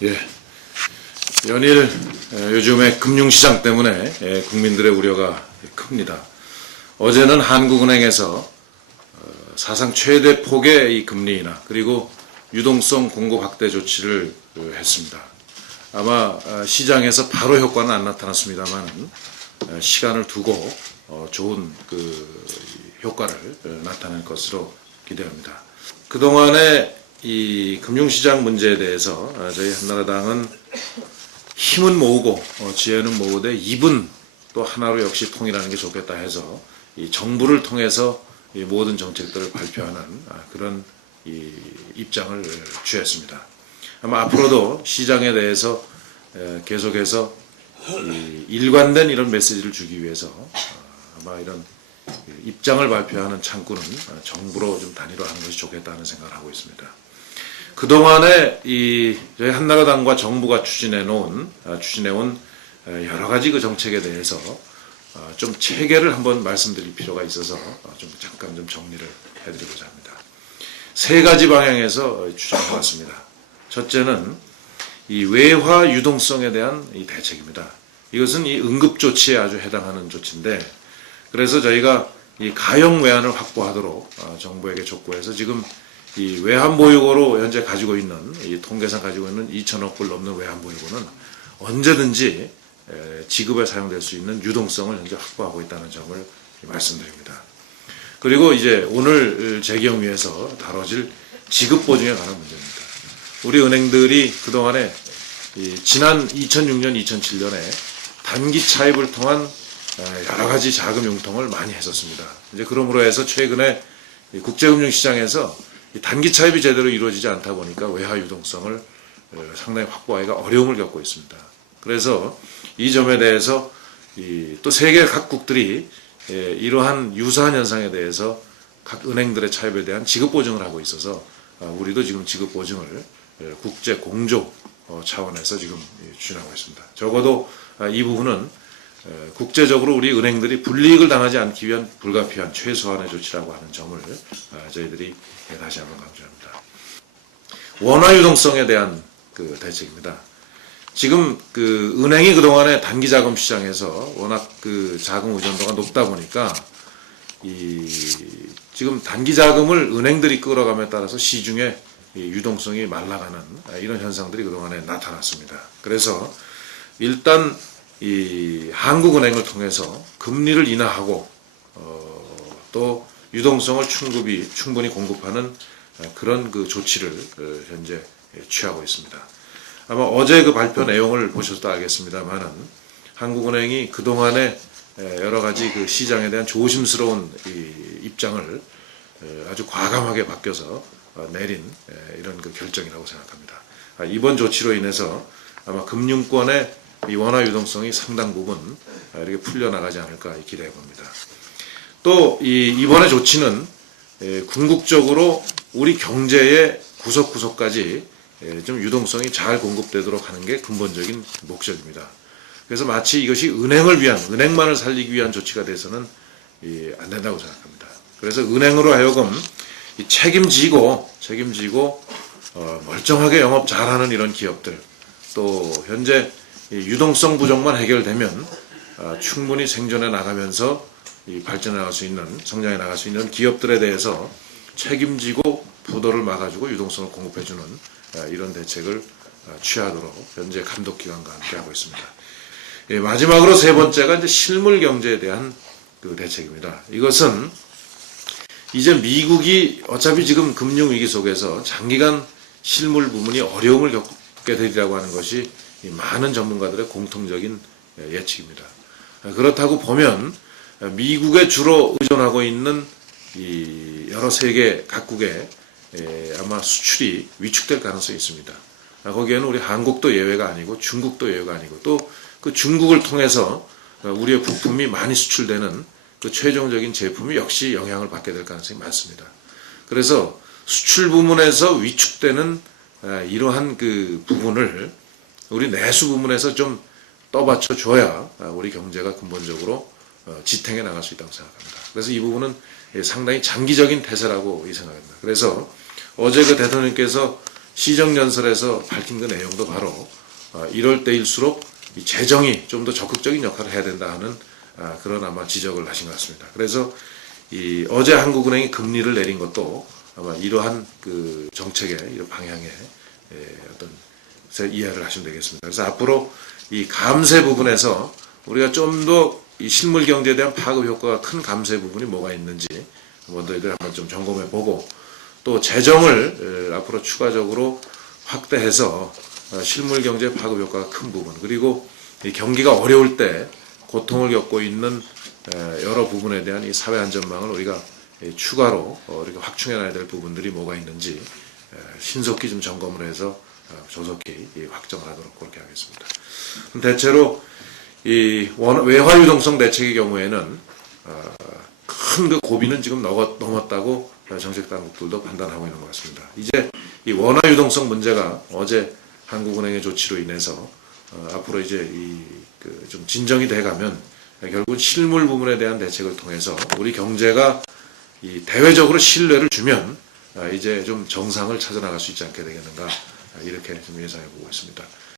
예, 연일 요즘에 금융시장 때문에 국민들의 우려가 큽니다. 어제는 한국은행에서 사상 최대 폭의 이 금리 인하 그리고 유동성 공급 확대 조치를 했습니다. 아마 시장에서 바로 효과는 안 나타났습니다만 시간을 두고 좋은 그 효과를 나타낼 것으로 기대합니다. 그동안의 이 금융시장 문제에 대해서 저희 한나라당은 힘은 모으고 지혜는 모으되 입은 또 하나로 역시 통일하는 게 좋겠다 해서 이 정부를 통해서 이 모든 정책들을 발표하는 그런 이 입장을 취했습니다. 아마 앞으로도 시장에 대해서 계속해서 일관된 이런 메시지를 주기 위해서 아마 이런 입장을 발표하는 창구는 정부로 좀 단일화하는 것이 좋겠다 하는 생각을 하고 있습니다. 그동안에 저희 한나라당과 정부가 추진해온 여러 가지 그 정책에 대해서 좀 체계를 한번 말씀드릴 필요가 있어서 좀 잠깐 좀 정리를 해드리고자 합니다. 세 가지 방향에서 추진해왔습니다. 첫째는 이 외화 유동성에 대한 이 대책입니다. 이것은 이 응급조치에 아주 해당하는 조치인데, 그래서 저희가 이 가용 외환을 확보하도록 정부에게 촉구해서 지금 이 외환보유고로 현재 가지고 있는 이 통계상 가지고 있는 2천억 불 넘는 외환보유고는 언제든지 지급에 사용될 수 있는 유동성을 현재 확보하고 있다는 점을 말씀드립니다. 그리고 이제 오늘 재경위에서 다뤄질 지급보증에 관한 문제입니다. 우리 은행들이 그동안에 지난 2006년, 2007년에 단기 차입을 통한 여러 가지 자금 융통을 많이 했었습니다. 이제 그러므로 해서 최근에 국제금융시장에서 단기 차입이 제대로 이루어지지 않다 보니까 외화 유동성을 상당히 확보하기가 어려움을 겪고 있습니다. 그래서 이 점에 대해서 또 세계 각국들이 이러한 유사한 현상에 대해서 각 은행들의 차입에 대한 지급 보증을 하고 있어서 우리도 지금 지급 보증을 국제 공조 차원에서 지금 추진하고 있습니다. 적어도 이 부분은 국제적으로 우리 은행들이 불이익을 당하지 않기 위한 불가피한 최소한의 조치라고 하는 점을 저희들이 다시 한번 강조합니다. 원화 유동성에 대한 그 대책입니다. 지금 그 은행이 그동안에 단기 자금 시장에서 워낙 그 자금 의존도가 높다 보니까 지금 단기 자금을 은행들이 끌어감에 따라서 시중에 유동성이 말라가는 이런 현상들이 그동안에 나타났습니다. 그래서 일단 이 한국은행을 통해서 금리를 인하하고 또 유동성을 충분히 공급하는 그런 그 조치를 현재 취하고 있습니다. 아마 어제 그 발표 내용을 보셔도 알겠습니다만은 한국은행이 그동안에 여러 가지 그 시장에 대한 조심스러운 입장을 아주 과감하게 바뀌어서 내린 이런 그 결정이라고 생각합니다. 이번 조치로 인해서 아마 금융권의 이 원화 유동성이 상당 부분 이렇게 풀려나가지 않을까 기대해 봅니다. 또 이번의 조치는 궁극적으로 우리 경제의 구석구석까지 좀 유동성이 잘 공급되도록 하는 게 근본적인 목적입니다. 그래서 마치 이것이 은행만을 살리기 위한 조치가 돼서는 안 된다고 생각합니다. 그래서 은행으로 하여금 책임지고 멀쩡하게 영업 잘하는 이런 기업들, 또 현재 유동성 부족만 해결되면 충분히 생존해 나가면서 발전해 나갈 수 있는, 성장해 나갈 수 있는 기업들에 대해서 책임지고 부도를 막아주고 유동성을 공급해주는 이런 대책을 취하도록 현재 감독기관과 함께 하고 있습니다. 마지막으로 세 번째가 이제 실물 경제에 대한 그 대책입니다. 이것은 이제 미국이 어차피 지금 금융위기 속에서 장기간 실물 부문이 어려움을 겪게 되리라고 하는 것이 많은 전문가들의 공통적인 예측입니다. 그렇다고 보면 미국에 주로 의존하고 있는 여러 세계 각국의 아마 수출이 위축될 가능성이 있습니다. 거기에는 우리 한국도 예외가 아니고 중국도 예외가 아니고 또 그 중국을 통해서 우리의 부품이 많이 수출되는 그 최종적인 제품이 역시 영향을 받게 될 가능성이 많습니다. 그래서 수출 부문에서 위축되는 이러한 그 부분을 우리 내수 부문에서 좀 떠받쳐 줘야 우리 경제가 근본적으로 지탱해 나갈 수 있다고 생각합니다. 그래서 이 부분은 상당히 장기적인 태세라고 생각합니다. 그래서 어제 그 대통령께서 시정연설에서 밝힌 그 내용도 바로 이럴 때일수록 이 재정이 좀 더 적극적인 역할을 해야 된다 하는 그런 아마 지적을 하신 것 같습니다. 그래서 이 어제 한국은행이 금리를 내린 것도 아마 이러한 그 정책의 이런 방향에 어떤 이해를 하시면 되겠습니다. 그래서 앞으로 이 감세 부분에서 우리가 좀 더 이 실물 경제에 대한 파급 효과가 큰 감세 부분이 뭐가 있는지 너희들 한번 좀 점검해 보고 또 재정을 앞으로 추가적으로 확대해서 실물 경제 파급 효과가 큰 부분 그리고 이 경기가 어려울 때 고통을 겪고 있는 여러 부분에 대한 이 사회 안전망을 우리가 추가로 이렇게 확충해 놔야 될 부분들이 뭐가 있는지 신속히 좀 점검을 해서 조속히 확정을 하도록 그렇게 하겠습니다. 대체로 이 외화 유동성 대책의 경우에는 큰 그 고비는 지금 넘었다고 정책 당국들도 판단하고 있는 것 같습니다. 이제 이 원화 유동성 문제가 어제 한국은행의 조치로 인해서 앞으로 이제 좀 진정이 돼가면 결국 실물 부분에 대한 대책을 통해서 우리 경제가 이 대외적으로 신뢰를 주면 이제 좀 정상을 찾아나갈 수 있지 않게 되겠는가 이렇게 좀 예상해 보고 있습니다.